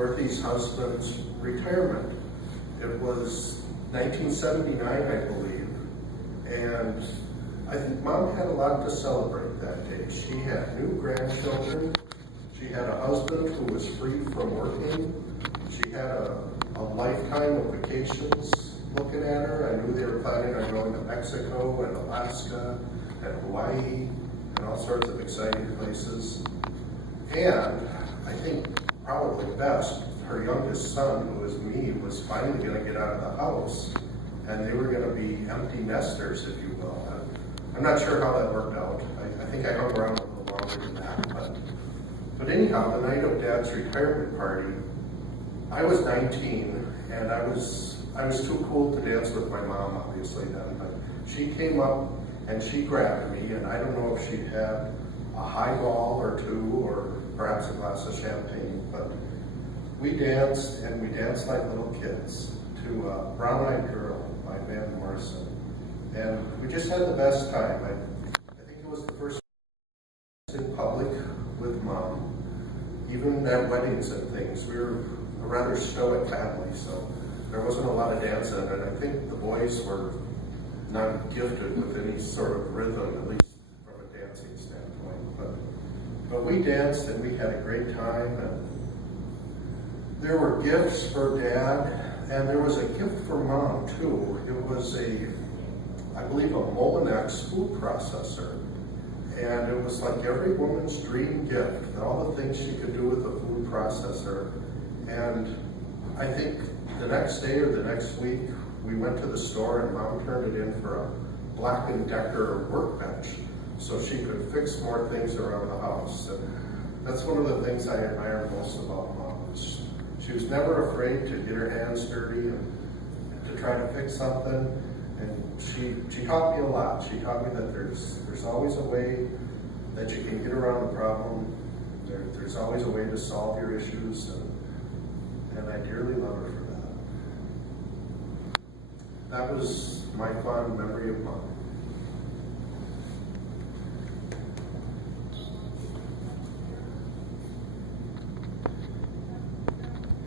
Dorothy's husband's retirement. It was 1979, I believe, and I think Mom had a lot to celebrate that day. She had new grandchildren. She had a husband who was free from working. She had a lifetime of vacations looking at her. I knew they were planning on going to Mexico and Alaska and Hawaii and all sorts of exciting places. And I think probably best, her youngest son, who was me, was finally going to get out of the house, and they were going to be empty nesters, if you will. I'm not sure how that worked out. I think I hung around a little longer than that. But anyhow, the night of Dad's retirement party, I was 19, and I was too cool to dance with my mom, obviously, then. But she came up and she grabbed me, and I don't know if she had a highball or two, or perhaps a glass of champagne, but we danced, and we danced like little kids to Brown Eyed Girl by Van Morrison. And we just had the best time. I think it was the first in public with Mom. Even at weddings and things, we were a rather stoic family, so there wasn't a lot of dancing, and I think the boys were not gifted with any sort of rhythm, at least from a dancing standpoint. But we danced, and we had a great time, and there were gifts for Dad, and there was a gift for Mom, too. It was I believe, a Molinex food processor. And it was like every woman's dream gift, all the things she could do with a food processor. And I think the next day or the next week, we went to the store and Mom turned it in for a Black & Decker workbench so she could fix more things around the house. And that's one of the things I admire most about Mom. She was never afraid to get her hands dirty and to try to fix something. And she taught me a lot. She taught me that there's always a way that you can get around the problem. There's always a way to solve your issues, and I dearly love her for that. That was my fond memory of Mom.